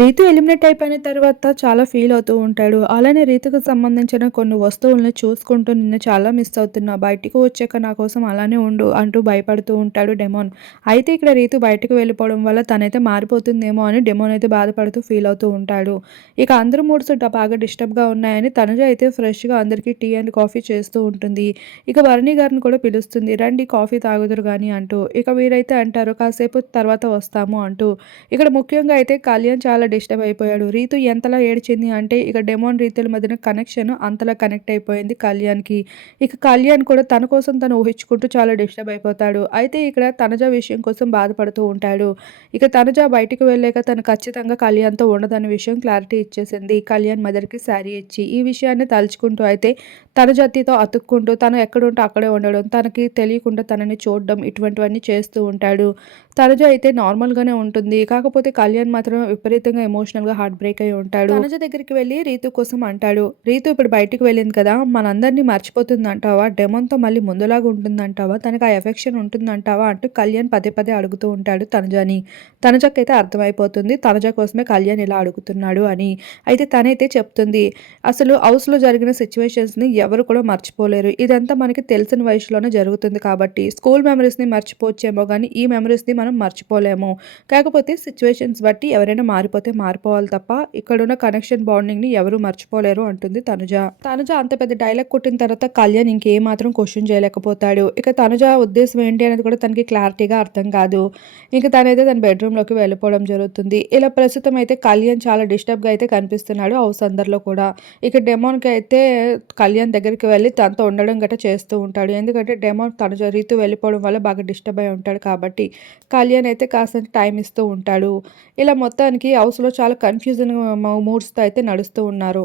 Ritu eliminate అయిపోయిన తర్వాత చాలా ఫీల్ అవుతూ ఉంటాడు. అలానే రీతుకు సంబంధించిన కొన్ని వస్తువులను చూసుకుంటూ నిన్ను చాలా మిస్ అవుతున్నా. బయటికి వచ్చాక నా కోసం అలానే ఉండు అంటూ భయపడుతూ ఉంటాడు డెమోన్. అయితే ఇక్కడ రీతు బయటకు వెళ్ళిపోవడం వల్ల తనైతే మారిపోతుందేమో అని డెమోన్ అయితే బాధపడుతూ ఫీల్ అవుతూ ఉంటాడు. ఇక అందరూ మూడ్స్ బాగా డిస్టర్బ్గా ఉన్నాయని తనుజ అయితే ఫ్రెష్గా అందరికీ టీ అండ్ కాఫీ చేస్తూ ఉంటుంది. ఇక భరణి గారిని కూడా పిలుస్తుంది. రండి కాఫీ తాగుదురు కానీ అంటూ. ఇక వీరైతే అంటారు కాసేపు తర్వాత వస్తాము అంటూ. ఇక్కడ ముఖ్యంగా అయితే కళ్యాణ్ చాలా డిస్టర్బ్ అయిపోయాడు? రీతు ఎంతలా ఏడ్చింది అంటే ఇక డెమోన్ రీతుల మధ్యన కనెక్షన్ అంతలా కనెక్ట్ అయిపోయింది కళ్యాణ్కి. ఇక కళ్యాణ్ కూడా తన కోసం తను ఊహించుకుంటూ చాలా డిస్టర్బ్ అయిపోతాడు. అయితే ఇక్కడ తనజ విషయం కోసం బాధపడుతూ ఉంటాడు. ఇక తనజ బయటికి వెళ్ళాక తను ఖచ్చితంగా కళ్యాణ్తో ఉండదనే విషయం క్లారిటీ ఇచ్చేసింది. కళ్యాణ్ మదర్కి శారీ ఇచ్చి ఈ విషయాన్ని తలుచుకుంటూ అయితే తన జతితో అతుక్కుంటూ తను ఎక్కడుంటే అక్కడే ఉండడం తనకి తెలియకుండా తనని చూడడం ఇటువంటివన్నీ చేస్తూ ఉంటాడు. తనుజ అయితే నార్మల్గానే ఉంటుంది. కాకపోతే కళ్యాణ్ మాత్రం విపరీతంగా ఎమోషనల్గా హార్ట్ బ్రేక్ అయి ఉంటాడు. తనుజ దగ్గరికి వెళ్ళి రీతు కోసం అంటాడు. రీతు ఇప్పుడు బయటికి వెళ్ళింది కదా మనందరినీ మర్చిపోతుంది అంటావా డెమోన్తో మళ్ళీ ముందులాగా ఉంటుందంటావా? తనకు ఆ ఎఫెక్షన్ ఉంటుందంటావా? అంటూ కళ్యాణ్ పదే పదే అడుగుతూ ఉంటాడు తనుజని. తనుజకైతే అర్థమైపోతుంది. తనుజ కోసమే కళ్యాణ్ ఇలా అడుగుతున్నాడు అని. అయితే తనైతే చెప్తుంది అసలు హౌస్లో జరిగిన సిచ్యువేషన్స్ని ఎవరు కూడా మర్చిపోలేరు. ఇదంతా మనకి తెలిసిన వయసులోనే జరుగుతుంది కాబట్టి. స్కూల్ మెమరీస్ని మర్చిపోవచ్చేమో కానీ ఈ మెమరీస్ని మనం మర్చిపోలేము. కాకపోతే సిచ్యువేషన్స్ బట్టి ఎవరైనా మారిపోతే మారిపోవాలి తప్ప ఇక్కడున్న కనెక్షన్ బాండింగ్ని ఎవరు మర్చిపోలేరు అంటుంది తనుజ. తనుజ అంత పెద్ద డైలాగ్ కొట్టిన తర్వాత కళ్యాణ్ ఇంకే మాత్రం క్వశ్చన్ చేయలేకపోతాడు. ఇక తనుజ ఉద్దేశం ఏంటి అనేది కూడా తనకి క్లారిటీగా అర్థం కాదు. ఇంకా తనైతే తన బెడ్రూమ్లోకి వెళ్ళిపోవడం జరుగుతుంది. ఇలా ప్రస్తుతం అయితే కళ్యాణ్ చాలా డిస్టర్బ్గా అయితే కనిపిస్తున్నాడు హౌస్ అందరిలో కూడా. ఇక డెమోన్కి అయితే కళ్యాణ్ దగ్గరికి వెళ్ళి తనతో ఉండడం గట్రా చేస్తూ ఉంటాడు. ఎందుకంటే డెమో తను రీతి వెళ్ళిపోవడం వల్ల బాగా డిస్టర్బ్ అయి ఉంటాడు కాబట్టి కళ్యాణ్ అయితే కాస్త టైం ఇస్తూ ఉంటాడు. ఇలా మొత్తానికి హౌస్లో చాలా కన్ఫ్యూజన్ మూడ్స్తో అయితే నడుస్తూ ఉన్నారు.